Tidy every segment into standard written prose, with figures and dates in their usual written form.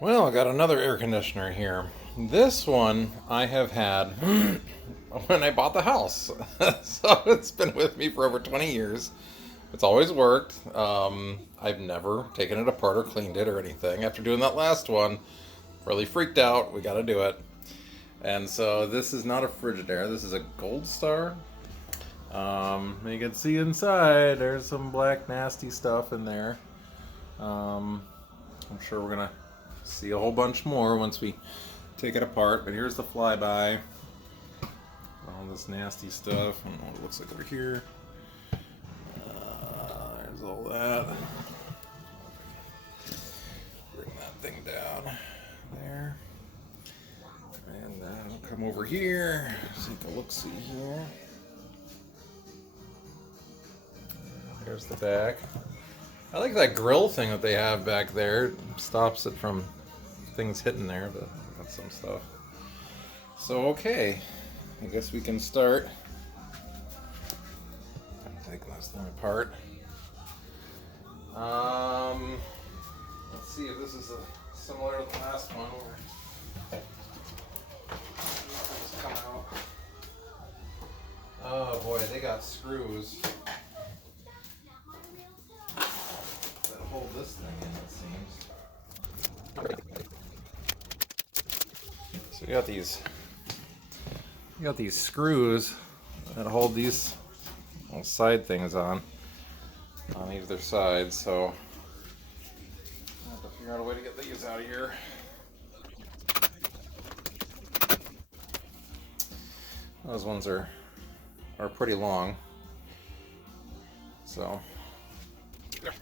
Well, I got another air conditioner here. This one I have had when I bought the house. So it's been with me for over 20 years. It's always worked. I've never taken it apart or cleaned it or anything. After doing that last one, really freaked out. We got to do it. And so this is not a Frigidaire. This is a Goldstar. You can see inside. There's some black nasty stuff in there. I'm sure we're gonna see a whole bunch more once we take it apart. But here's the flyby. All this nasty stuff. I don't know what it looks like over here. There's all that. Bring that thing down there. And I'll come over here. Take a look-see here. There's the back. I like that grill thing that they have back there. It stops it from things hitting there, but got some stuff. So, okay. I guess we can start. Take this thing apart. Let's see if this is similar to the last one. Things come out. Oh boy, they got screws that hold this thing in, it seems. So you got these screws that hold these little side things on either side, so I have to figure out a way to get these out of here. Those ones are pretty long, so there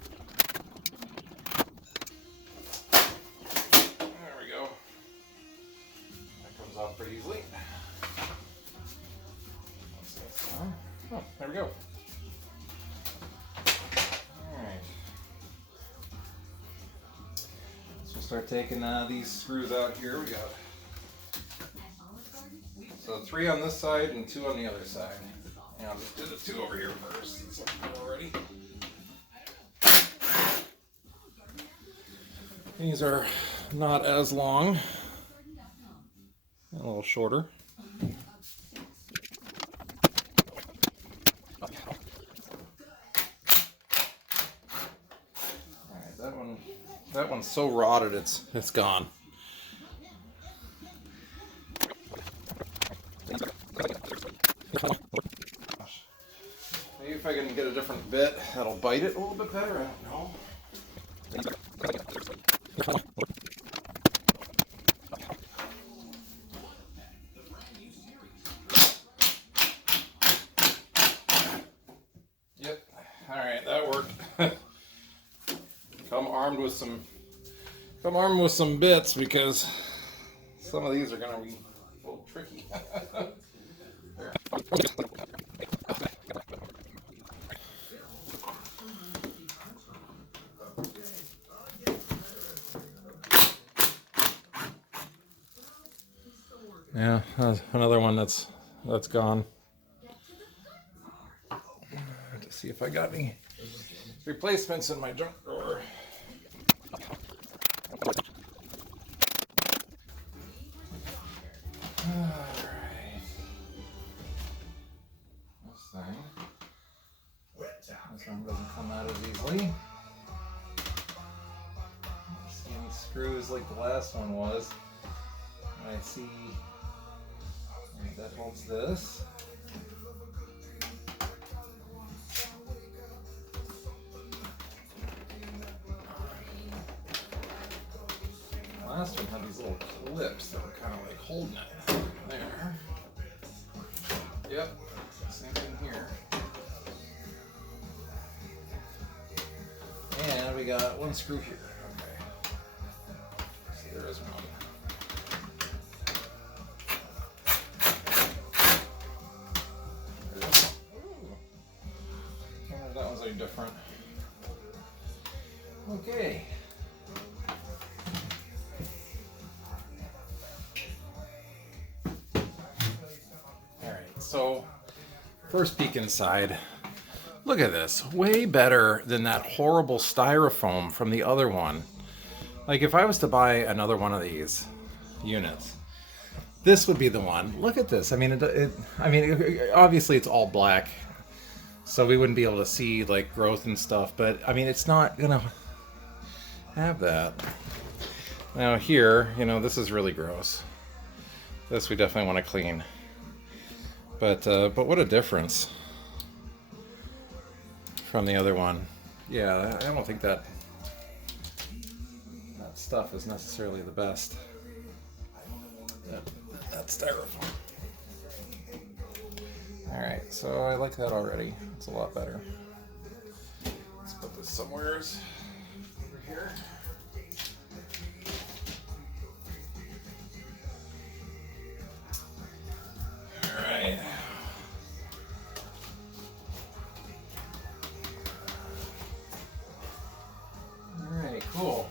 we go. That comes off pretty easily. Oh, there we go. Alright. So we'll start taking these screws out here. We got so 3 on this side and 2 on the other side. And I'll just do the 2 over here first. It's already. These are not as long. A little shorter. That one's so rotted it's gone. Maybe if I can get a different bit that'll bite it a little bit better, I don't know. Yep. Alright, that worked. Come armed with some bits, because some of these are going to be a little tricky. Yeah, another one that's gone. To see if I got any replacements in my junk drawer. Alright. This one doesn't come out as easily. I see any screws like the last one was. I see that holds this. Last one had these little clips that were kind of like holding it. There. Yep. Same thing here. And we got one screw here. Okay. So there is one. That one's like different. Okay. So, first peek inside. Look at this. Way better than that horrible styrofoam from the other one. Like if I was to buy another one of these units, this would be the one. Look at this. I mean, obviously it's all black, so we wouldn't be able to see like growth and stuff. But I mean, it's not gonna have that. Now here, you know, this is really gross. This we definitely want to clean. But what a difference from the other one. Yeah, I don't think that stuff is necessarily the best. That styrofoam. Alright, so I like that already. It's a lot better. Let's put this somewheres over here. Alright. Alright, cool.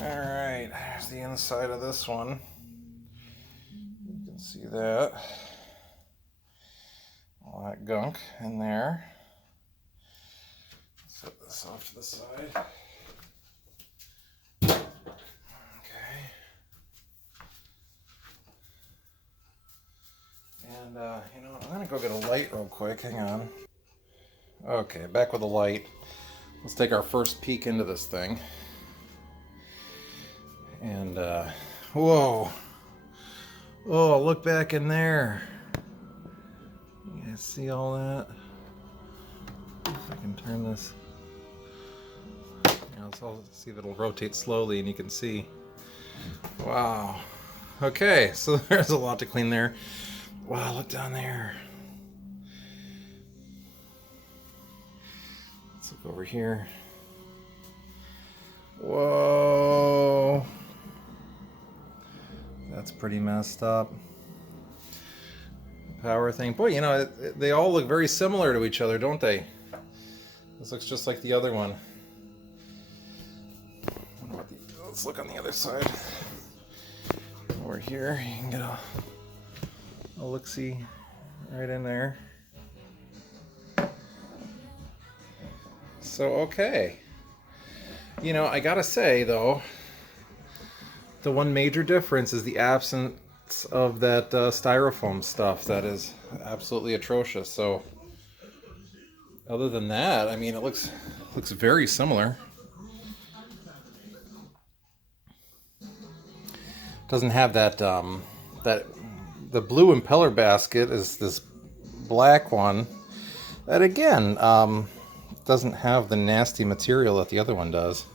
Alright, there's the inside of this one. You can see that. All that gunk in there. Set this off to the side. Okay. And, you know, I'm going to go get a light real quick. Hang on. Okay, back with the light. Let's take our first peek into this thing. And, whoa. Oh, look back in there. You guys see all that? If I can turn this. Yeah, I'll see if it'll rotate slowly and you can see. Wow. Okay, so there's a lot to clean there. Wow, look down there. Let's look over here. Whoa. That's pretty messed up. Power thing. Boy, you know, they all look very similar to each other, don't they? This looks just like the other one. Let's look on the other side. Over here, you can get a look-see right in there. So, okay. You know, I gotta say, though, the one major difference is the absence of that styrofoam stuff. That is absolutely atrocious. So, other than that, I mean, it looks very similar. Doesn't have that the blue impeller basket is this black one that again doesn't have the nasty material that the other one does.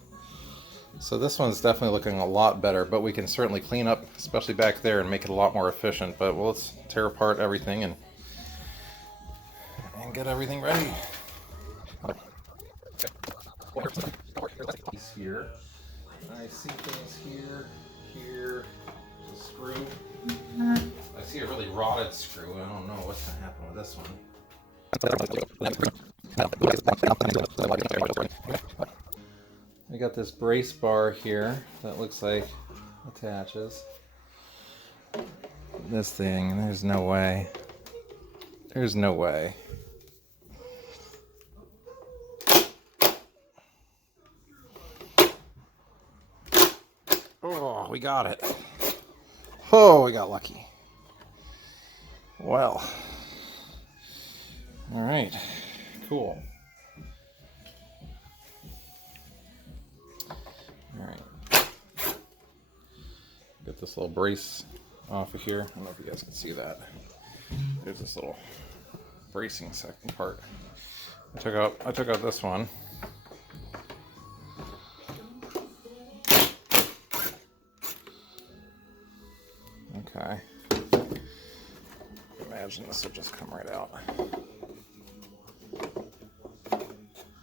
So this one's definitely looking a lot better, but we can certainly clean up, especially back there, and make it a lot more efficient. But well, let's tear apart everything and get everything ready. Here, I see things here, the screw. I see a really rotted screw. I don't know what's gonna happen with this one. We got this brace bar here that looks like attaches. This thing, there's no way. There's no way. Oh, we got it. Oh, we got lucky. Well. All right. Cool. All right. Get this little brace off of here. I don't know if you guys can see that. There's this little bracing second part. I took out this one. Okay. Imagine this will just come right out.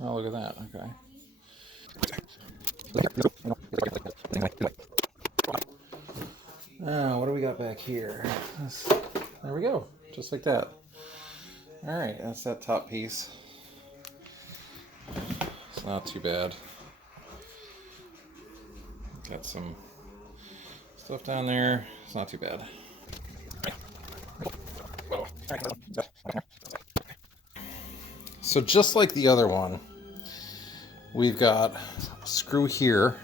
Oh, look at that. Okay. What do we got back here? There we go. Just like that. Alright, that's that top piece. It's not too bad. Got some stuff down there. It's not too bad. So just like the other one, we've got a screw here,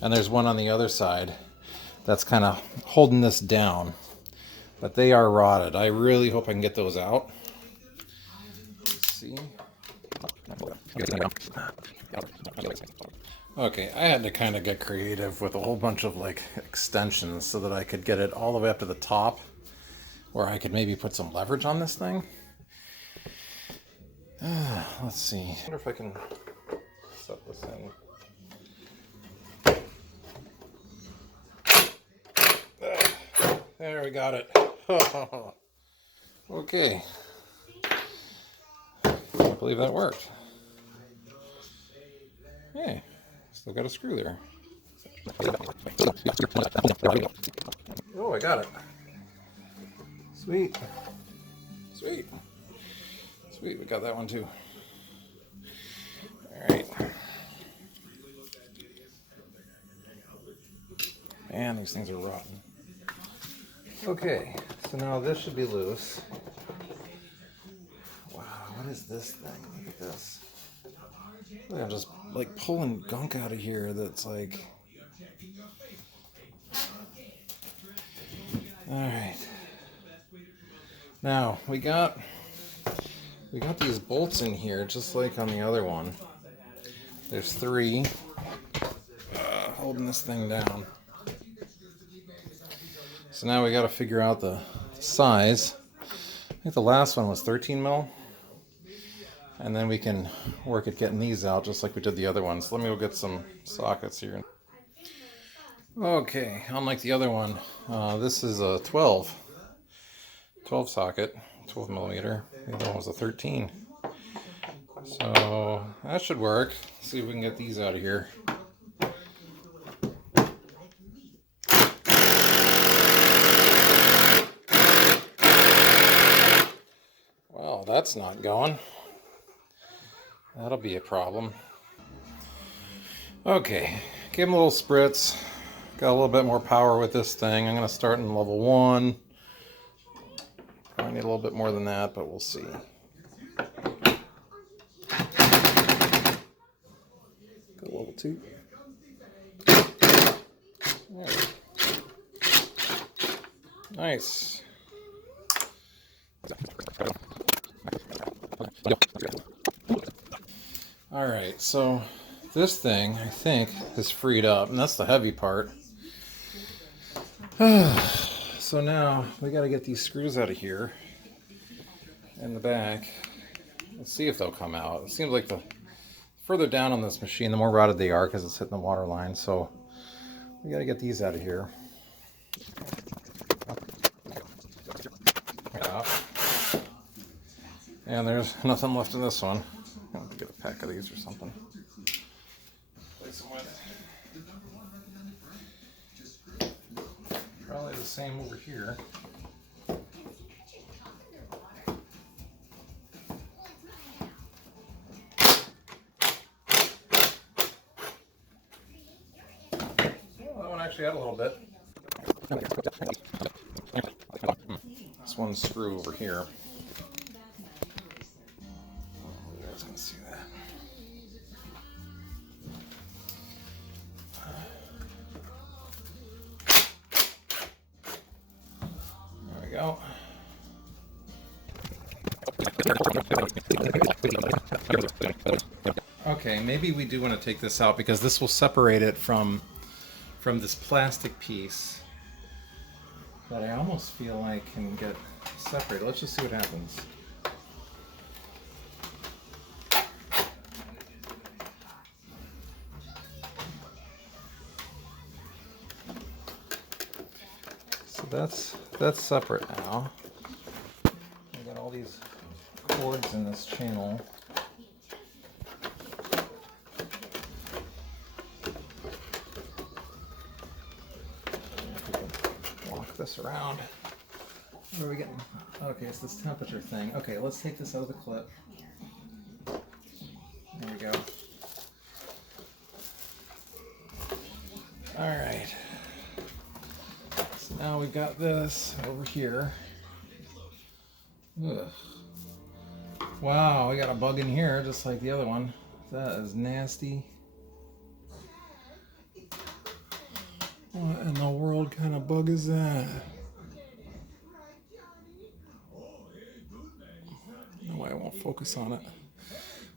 and there's one on the other side that's kind of holding this down. But they are rotted. I really hope I can get those out. Let's see. Okay, I had to kind of get creative with a whole bunch of like extensions so that I could get it all the way up to the top, where I could maybe put some leverage on this thing. Let's see. I wonder if I can set this in. There, we got it. Okay. I believe that worked. Hey, still got a screw there. Oh, I got it. Sweet. Sweet. Sweet, we got that one too. Alright. Man, these things are rotten. Okay, so now this should be loose. Wow, what is this thing? Look at this. Look, I'm just like pulling gunk out of here that's like... Alright. Now, we got these bolts in here, just like on the other one. There's 3 holding this thing down. So now we got to figure out the size. I think the last one was 13 mil. And then we can work at getting these out just like we did the other ones. Let me go get some sockets here. Okay, unlike the other one, this is a 12 socket, 12 millimeter. The other one was a 13. So that should work. Let's see if we can get these out of here. Well, that's not going. That'll be a problem. Okay, give them a little spritz. Got a little bit more power with this thing. I'm going to start in level 1. Probably need a little bit more than that, but we'll see. Go level 2. There. Nice. Alright, so this thing, I think, is freed up, and that's the heavy part. So now, we got to get these screws out of here in the back. Let's see if they'll come out. It seems like the further down on this machine, the more rotted they are because it's hitting the water line. So we got to get these out of here. Yeah. And there's nothing left in this one. I'll have to get a pack of these or something. Place them with. Probably the same over here. Well, that one actually had a little bit. This one screw over here. You guys can see that. There we go. Okay, maybe we do want to take this out because this will separate it from this plastic piece that I almost feel like can get separated. Let's just see what happens. So that's separate now. We got all these cords in this channel. This around. Where are we getting? Okay, it's this temperature thing. Okay, let's take this out of the clip. There we go. Alright. So now we've got this over here. Ugh. Wow, we got a bug in here just like the other one. That is nasty. What in the world kind of bug is that? No way, I won't focus on it.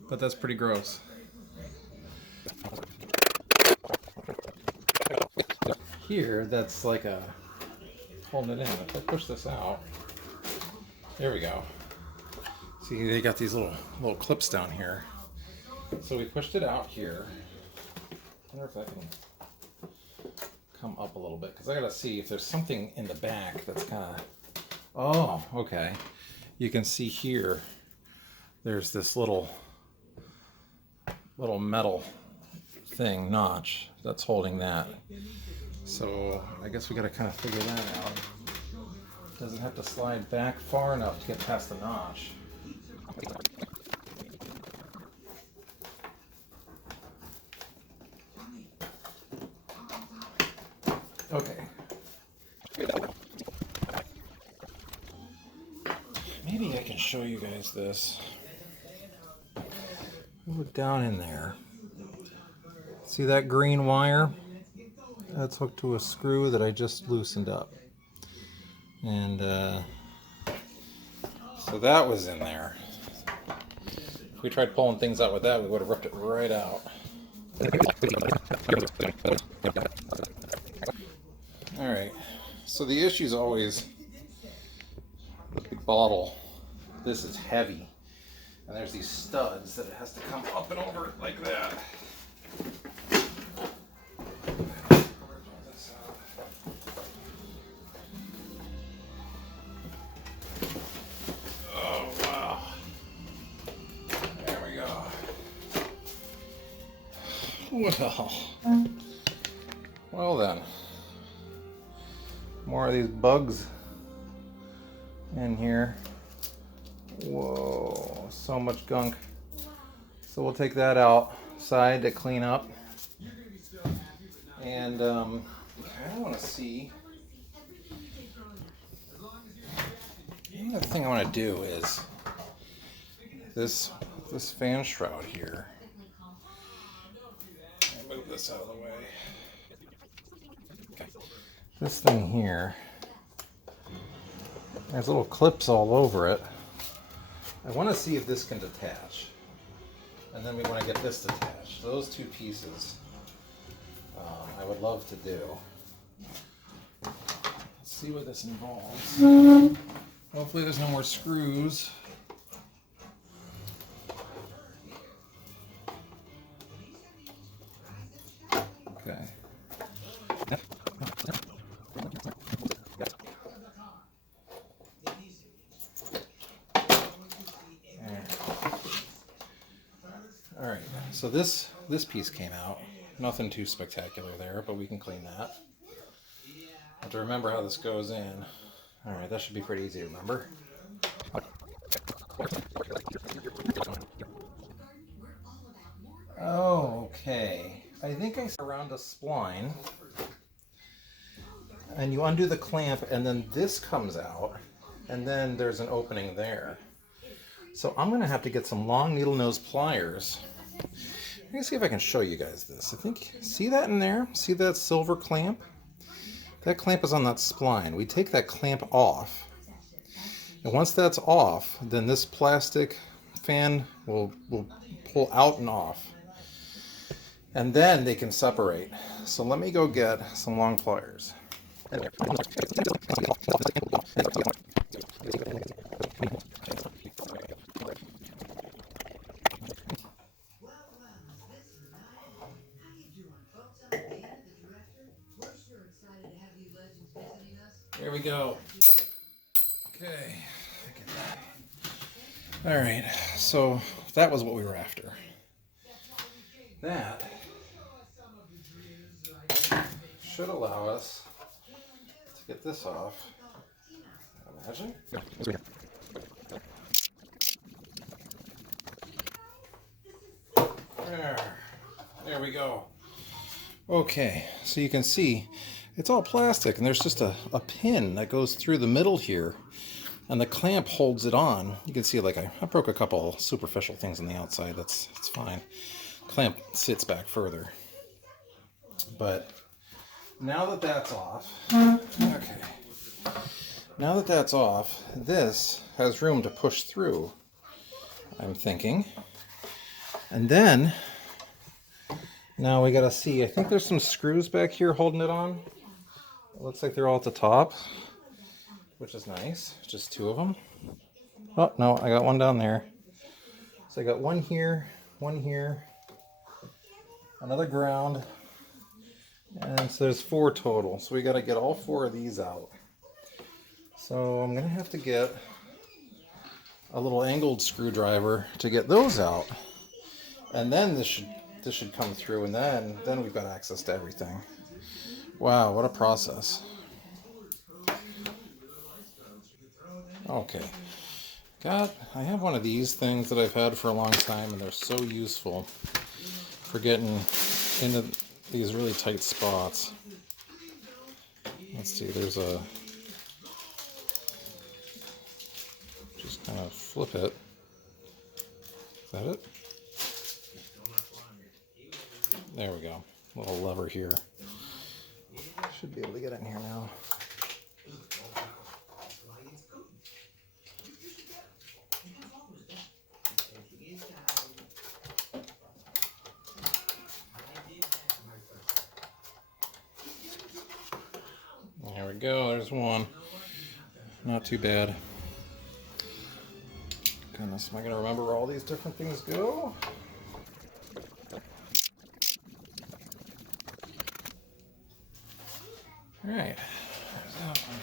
But that's pretty gross. Here, that's like a holding it in. If I push this out, there we go. See, they got these little clips down here. So we pushed it out here. I wonder if I can come up a little bit, because I gotta see if there's something in the back that's kind of... Oh, okay. You can see here, there's this little metal thing, notch, that's holding that. So I guess we gotta kind of figure that out. Doesn't have to slide back far enough to get past the notch. Okay. Maybe I can show you guys this. Look down in there. See that green wire? That's hooked to a screw that I just loosened up. And so that was in there. If we tried pulling things out with that, we would have ripped it right out. Alright, so the issue is always the big bottle. This is heavy. And there's these studs that it has to come up and over it like that. Oh, wow. There we go. Well then. More of these bugs in here. Whoa, so much gunk. So we'll take that outside to clean up. And I kind of want to see. The other thing I want to do is this fan shroud here. I'll move this out of the way. Okay. This thing here, there's little clips all over it. I want to see if this can detach. And then we want to get this detached. Those two pieces I would love to do. Let's see what this involves. Hopefully there's no more screws. Okay. Alright, so this piece came out. Nothing too spectacular there, but we can clean that. Have to remember how this goes in. Alright, that should be pretty easy to remember. Oh, okay. I think I around a spline. And you undo the clamp, and then this comes out, and then there's an opening there. So I'm going to have to get some long needle nose pliers. Let me see if I can show you guys this. I think, see that in there? See that silver clamp? That clamp is on that spline. We take that clamp off. And once that's off, then this plastic fan will pull out and off. And then they can separate. So let me go get some long pliers. There we go. Okay. All right, so that was what we were after. That should allow us to get this off. Imagine. There we go. Okay, so you can see it's all plastic, and there's just a pin that goes through the middle here. and the clamp holds it on. You can see like I broke a couple superficial things on the outside. It's fine. Clamp sits back further. But now that that's off, okay. Now that that's off, this has room to push through, I'm thinking. And then, now we gotta see, I think there's some screws back here holding it on. It looks like they're all at the top, which is nice. Just 2 of them. Oh, no, I got one down there. So I got one here, another ground, and so there's 4 total. So we gotta get all 4 of these out. So I'm gonna have to get a little angled screwdriver to get those out, and then this should come through, and then we've got access to everything. Wow, what a process. Okay, I have one of these things that I've had for a long time, and they're so useful for getting into these really tight spots. Let's see, there's a, just kind of flip it. Is that it? There we go. Little lever here. Should be able to get in here now. There we go. There's one. Not too bad. Goodness, am I going to remember where all these different things go? All right. There's that one.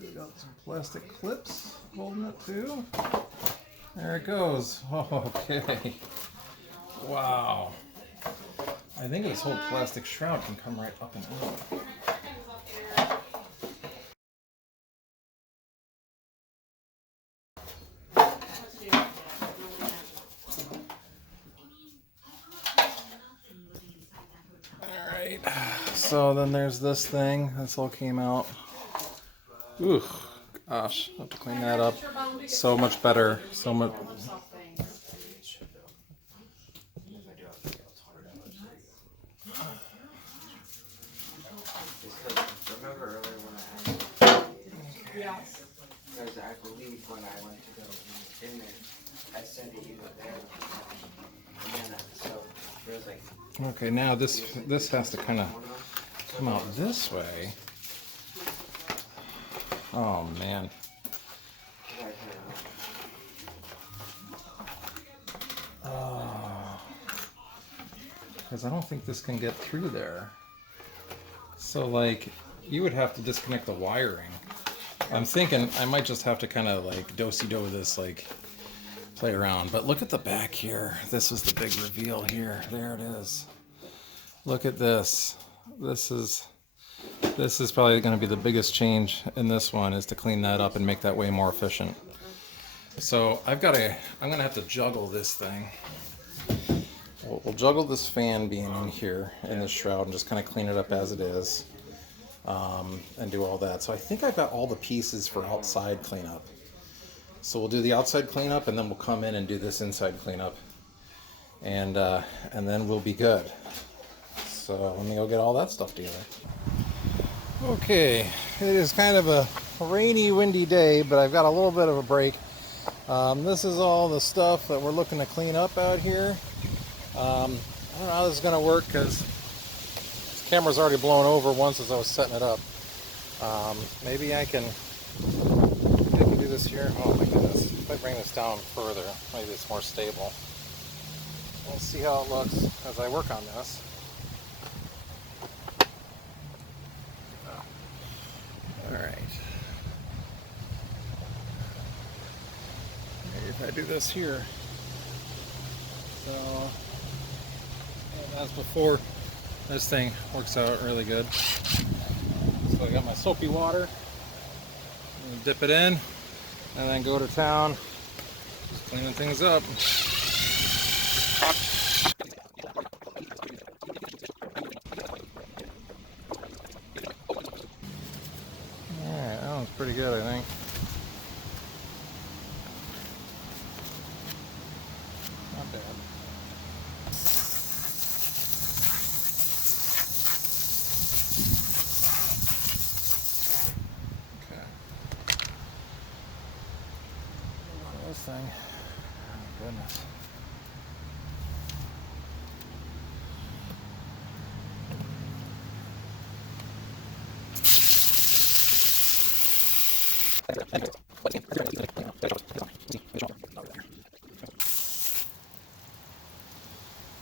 We got some plastic clips holding it too. There it goes. Oh, okay. Wow. I think this whole plastic shroud can come right up and out. Alright, so then there's this thing. This all came out. Ooh, gosh, I have to clean that up. So much better. So much. Remember earlier when I had yes. Because I believe when I went to go in there, I said to you there. And then so there was like. Okay, now this has to kind of come out this way. Oh man. Oh, because I don't think this can get through there. So like, you would have to disconnect the wiring. I'm thinking I might just have to kind of like do-si-do this, like play around. But look at the back here. This is the big reveal here. There it is. Look at this. This is probably going to be the biggest change in this one, is to clean that up and make that way more efficient. So I'm going to have to juggle this thing. We'll juggle this fan being in here in this shroud and just kind of clean it up as it is, and do all that. So I think I've got all the pieces for outside cleanup. So we'll do the outside cleanup, and then we'll come in and do this inside cleanup, and then we'll be good. So let me go get all that stuff together. Okay, it is kind of a rainy, windy day, but I've got a little bit of a break. This is all the stuff that we're looking to clean up out here. I don't know how this is going to work, because this camera's already blown over once as I was setting it up. Maybe I can do this here. Oh my goodness. If I bring this down further, maybe it's more stable. We'll see how it looks as I work on this. Alright. Maybe if I do this here. So, as before, this thing works out really good. So I got my soapy water. I'm gonna dip it in and then go to town, just cleaning things up. pretty good, I think. Not bad. Okay. This thing. Oh, goodness.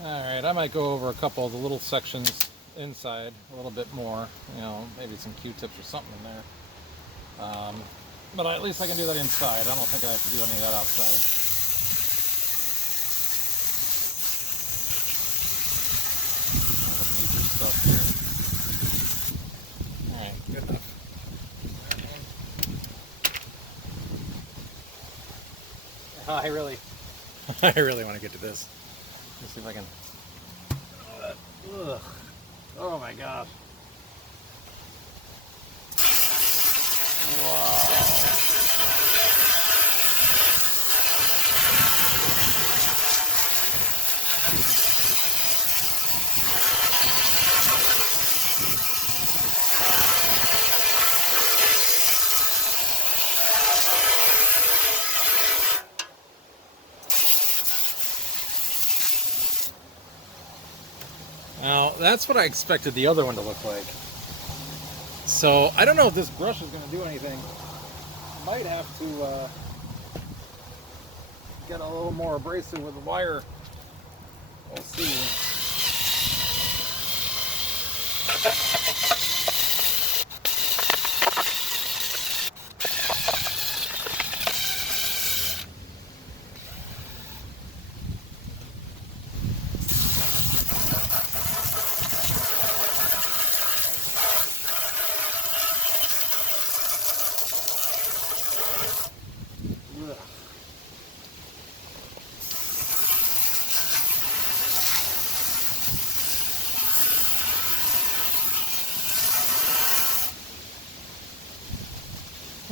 Alright, I might go over a couple of the little sections inside a little bit more, you know, maybe some Q-tips or something in there. But at least I can do that inside. I don't think I have to do any of that outside. All the major stuff here. Alright, good enough. I really want to get to this. Let's see if I can. Ugh. Oh my gosh. Wow. Now, that's what I expected the other one to look like. So, I don't know if this brush is going to do anything. I might have to get a little more abrasive with the wire. We'll see.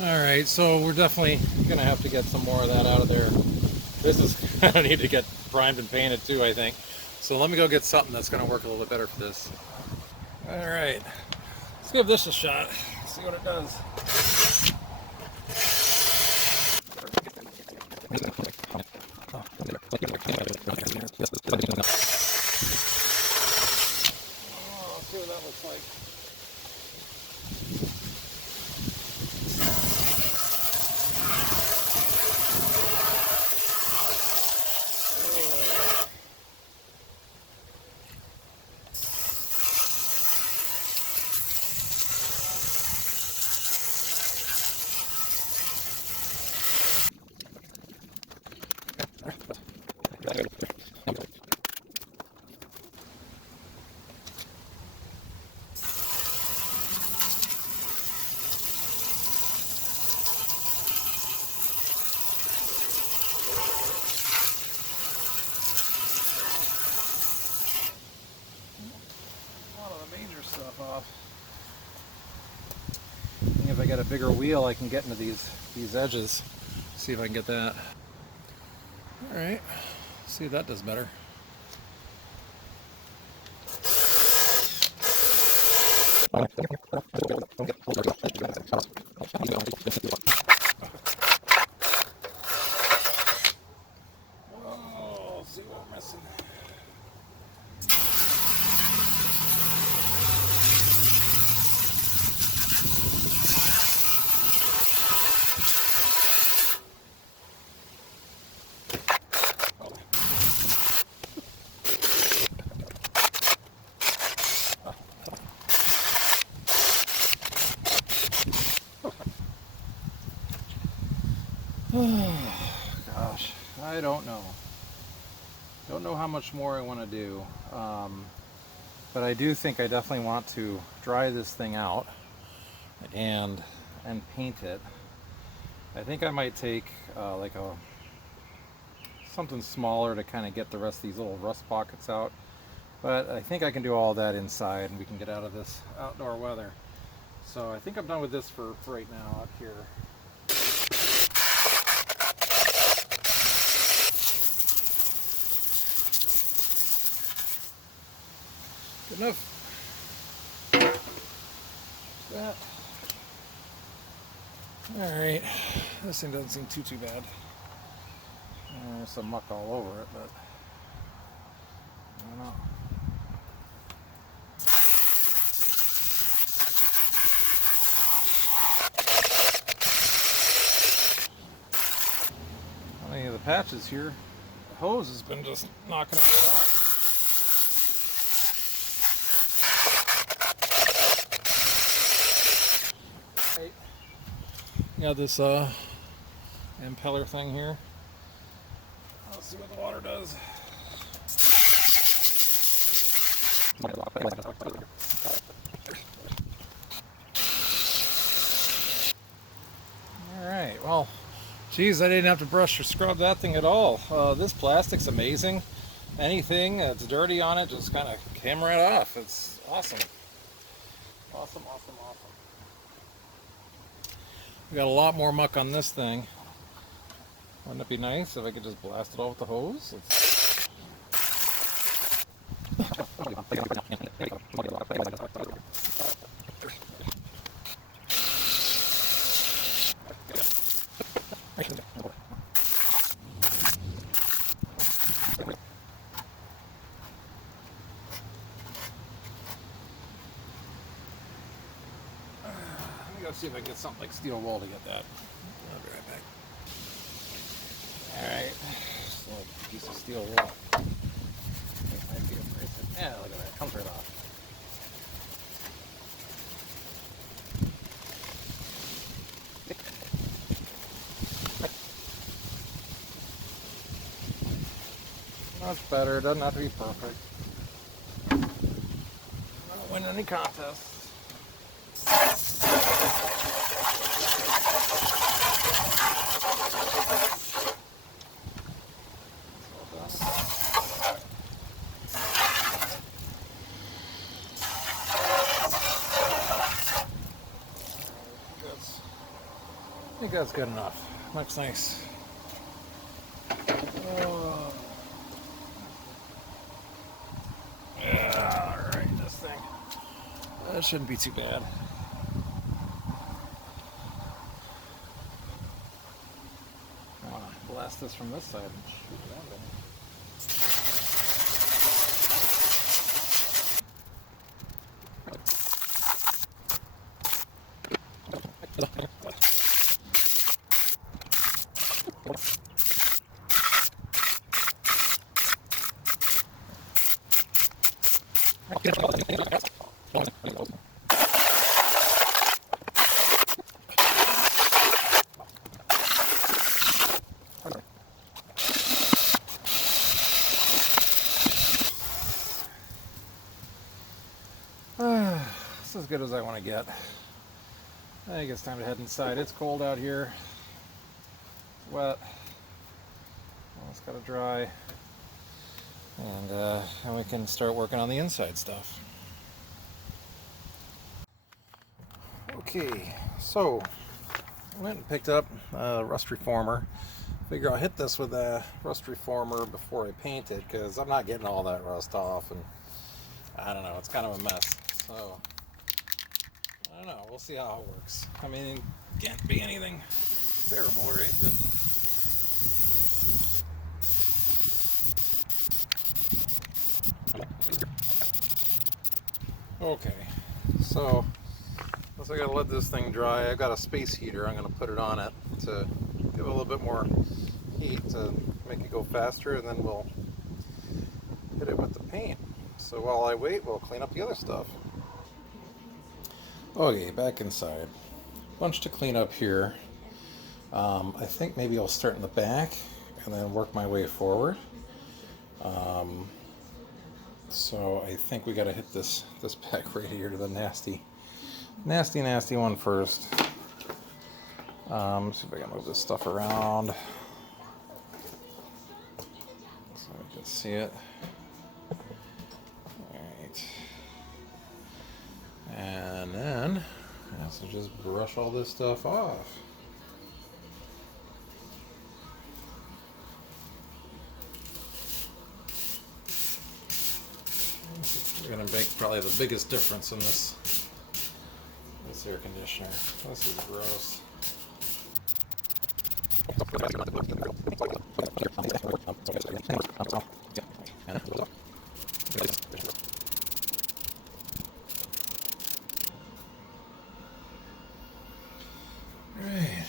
Alright, so we're definitely going to have to get some more of that out of there. This is going to need to get primed and painted too, I think. So let me go get something that's going to work a little bit better for this. Alright, let's give this a shot, see what it does. Oh, let's see what that looks like. Off. I think if I get a bigger wheel, I can get into these edges. See if I can get that. All right, see if that does better. Oh, see what we're missing. Gosh, I don't know. Don't know how much more I want to do. But I do think I definitely want to dry this thing out and paint it. I think I might take like something smaller to kind of get the rest of these little rust pockets out. But I think I can do all that inside and we can get out of this outdoor weather. So I think I'm done with this for right now up here. Good enough. That. Alright, this thing doesn't seem too bad. There's some muck all over it, but I don't know. On any of the patches here, the hose has been just knocking it right off. Right. Got this impeller thing here. Let's see what the water does. Alright, well, geez, I didn't have to brush or scrub that thing at all. This plastic's amazing. Anything that's dirty on it just kind of came right off. It's awesome. Awesome. We got a lot more muck on this thing. Wouldn't it be nice if I could just blast it all with the hose? Let's see if I can get something like steel wool to get that. I'll be right back. Alright, so a piece of steel wool. Yeah, look at that, it comes right off. Much better, it doesn't have to be perfect. I don't win any contests. I think that's good enough. Looks nice. Yeah, alright, this thing. That shouldn't be too bad. Blast this from this side and shoot it out there. This is as good as I want to get. I think it's time to head inside. It's cold out here. It's wet. Well, it's got to dry. And we can start working on the inside stuff. Okay, so I went and picked up a rust reformer. Figure I'll hit this with a rust reformer before I paint it, because I'm not getting all that rust off, and I don't know, it's kind of a mess. So I don't know, we'll see how it works. I mean, it can't be anything terrible, right? But okay, so I gotta let this thing dry. I've got a space heater. I'm gonna put it on it to give it a little bit more heat to make it go faster, and then we'll hit it with the paint. So while I wait, we'll clean up the other stuff. Okay, back inside. Bunch to clean up here. I think maybe I'll start in the back and then work my way forward. So I think we gotta hit this back right here to the nasty one first. See if I can move this stuff around so I can see it. Alright. And then So just brush all this stuff off. We're gonna make probably the biggest difference in this air conditioner. This is gross. Right.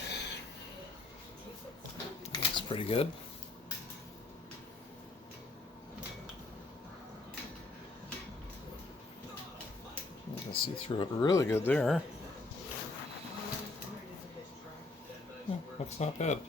Looks pretty good. You can see through it really good there. Looks not bad.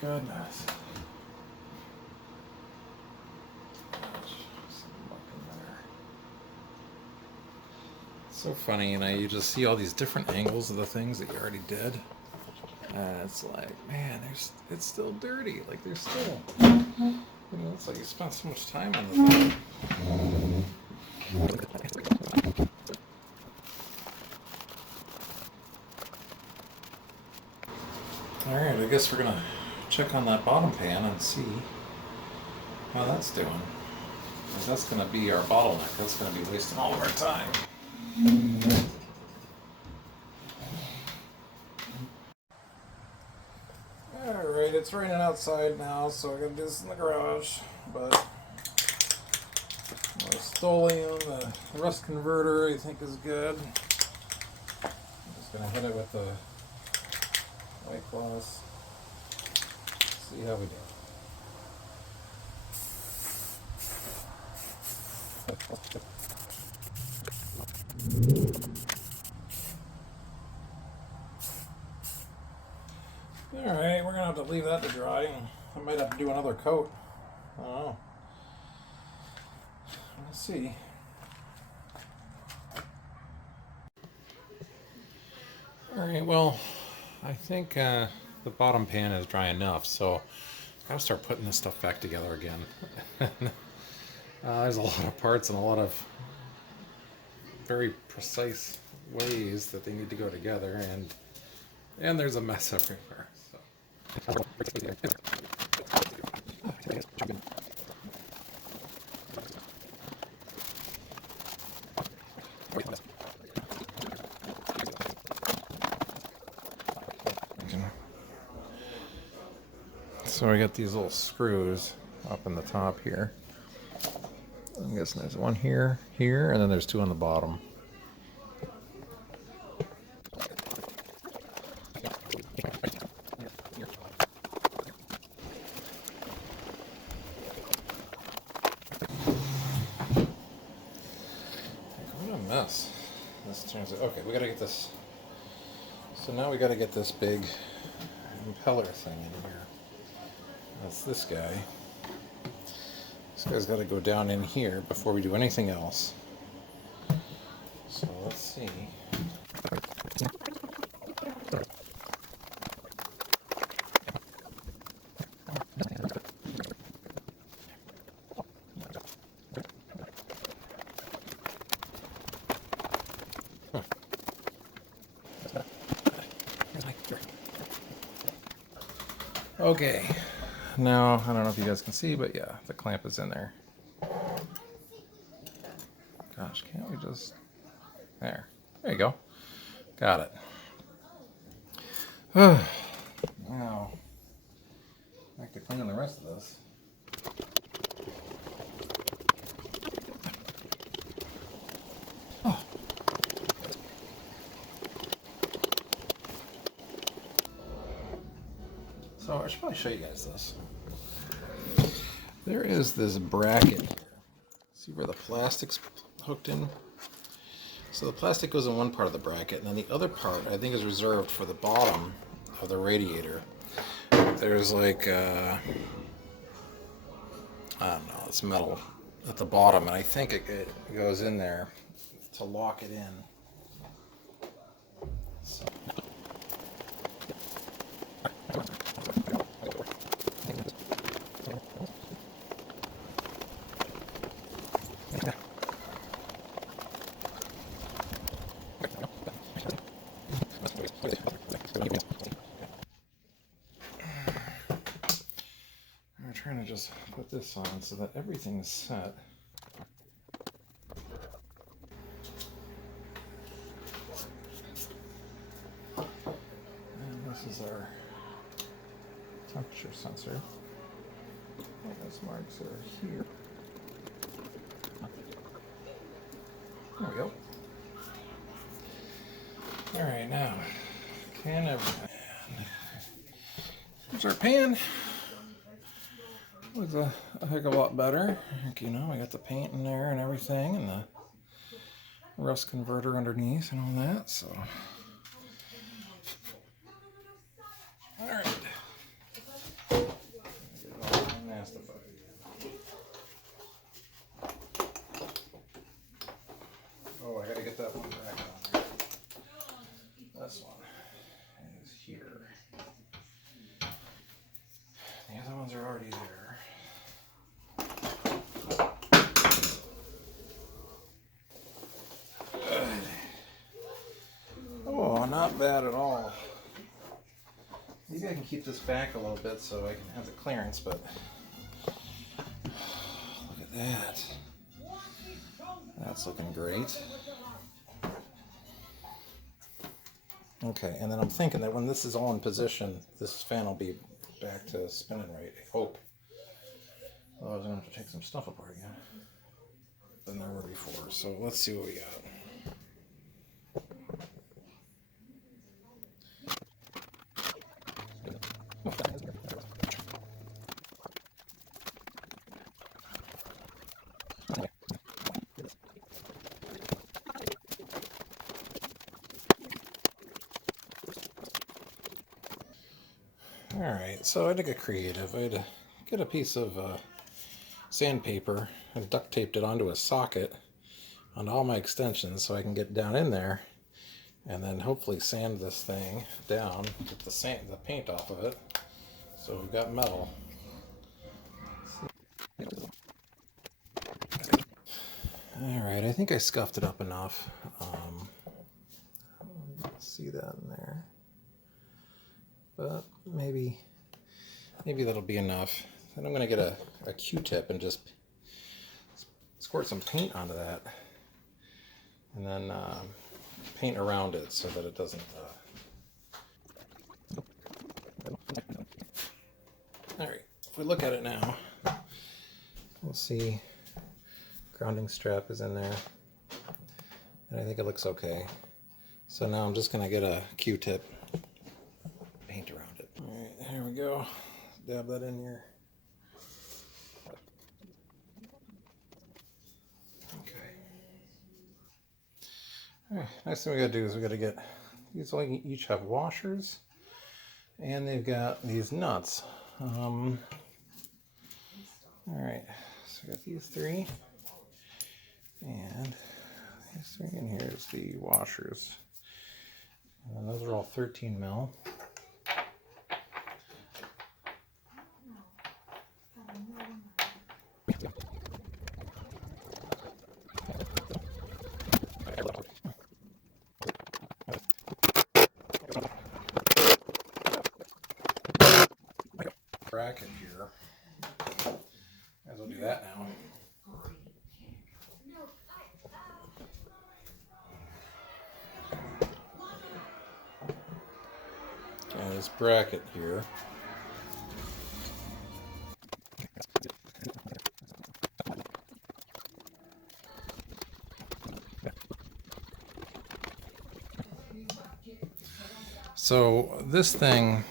Goodness. So funny, you just see all these different angles of the things that you already did. And it's like, man, it's still dirty. Like, there's still, it's like you spent so much time on the thing. Alright, I guess we're gonna check on that bottom pan and see how that's doing. That's going to be our bottleneck. That's going to be wasting all of our time. Alright, it's raining outside now, so we're going to do this in the garage. But the Stolium, the rust converter, I think is good. I'm just going to hit it with the white gloss. See how we do. Alright, we're going to have to leave that to dry, and I might have to do another coat. I don't know. Let's see. Alright, well, I think the bottom pan is dry enough, so I've got to start putting this stuff back together again. There's a lot of parts and a lot of very precise ways that they need to go together, and there's a mess everywhere. So. So we got these little screws up in the top here. I'm guessing there's one here, and then there's two on the bottom. What a mess. This turns out, okay, we gotta get this. So now we gotta get this big impeller thing in here. That's this guy. This guy's got to go down in here before we do anything else. So let's see. Okay, now I don't know if you guys can see, but yeah, the clamp is in there. Gosh, can't we just... There you go. Got it. Now, back to cleaning the rest of this. Oh. So I should probably show you guys this. There is this bracket here. See where the plastic's hooked in? So the plastic goes in one part of the bracket, and then the other part I think is reserved for the bottom of the radiator. There's like, I don't know, it's metal at the bottom, and I think it goes in there to lock it in. So. I'm trying to just put this on so that everything's set. And this is our temperature sensor. All those marks are here. There we go. All right, now can everything. Here's our pan. Looks a heck of a lot better. You know, we got the paint in there and everything, and the rust converter underneath and all that. So, all right. Get it all mastified. Oh, I gotta get that one back on there. This one is here. The other ones are already there. Oh, not bad at all. Maybe I can keep this back a little bit so I can have the clearance, but look at that. That's looking great. Okay, and then I'm thinking that when this is all in position, this fan will be back to spinning right, I hope. Otherwise I'm going to have to take some stuff apart again than there were before. So let's see what we got. Alright, so I had to get creative. I had to get a piece of sandpaper and duct taped it onto a socket on all my extensions so I can get down in there and then hopefully sand this thing down, get the paint off of it. So we've got metal. Alright, I think I scuffed it up enough. See that in there. But maybe that'll be enough. Then I'm going to get a Q-tip and just squirt some paint onto that. And then paint around it so that it doesn't... Alright, if we look at it now, we'll see grounding strap is in there. And I think it looks okay. So now I'm just going to get a Q-tip, paint around it. Alright, here we go. Dab that in here. Okay. Alright, next thing we gotta do is we gotta get, these each have washers, and they've got these nuts. Alright, so I got these three, and these three, and here's the washers. And those are all 13 mil. bracket here. Might as well do that now. Okay, this bracket here. So this thing,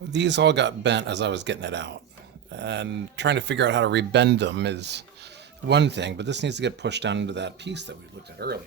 these all got bent as I was getting it out. And trying to figure out how to rebend them is one thing, but this needs to get pushed down into that piece that we looked at earlier.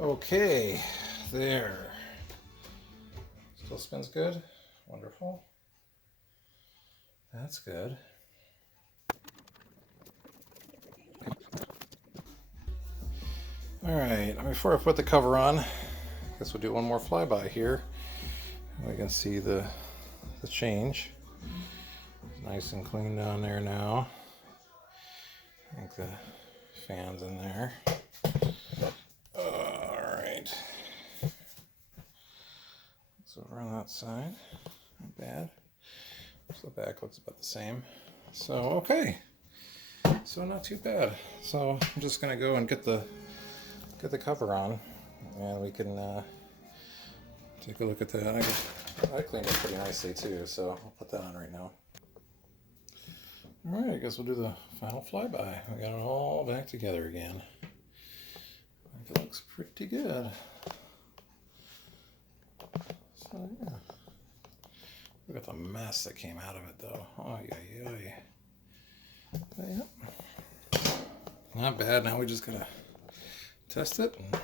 Okay, there. Still spins good. Wonderful. That's good. All right, before I put the cover on, I guess we'll do one more flyby here. We can see the change. Nice and clean down there now. I think the fan's in there. Alright. So over on that side, not bad. So the back looks about the same. So okay. So not too bad. So I'm just gonna go and get the cover on, and we can take a look at that. I cleaned it pretty nicely too, so I'll put that on right now. Alright, I guess we'll do the final flyby. We got it all back together again. I think it looks pretty good. So yeah. Look at the mess that came out of it though. Oh yeah. But, yeah. Not bad. Now we just gotta test it and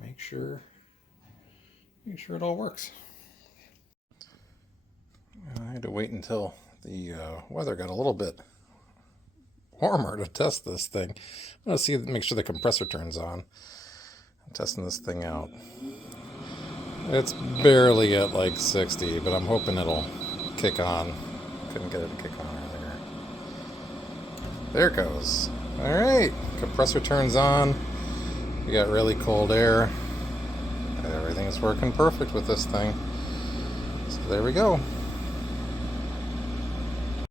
make sure it all works. I had to wait until the weather got a little bit warmer to test this thing. I'm gonna see, make sure the compressor turns on. I'm testing this thing out. It's barely at like 60, but I'm hoping it'll kick on. Couldn't get it to kick on earlier. There it goes. All right, compressor turns on. We got really cold air. Everything is working perfect with this thing. So there we go.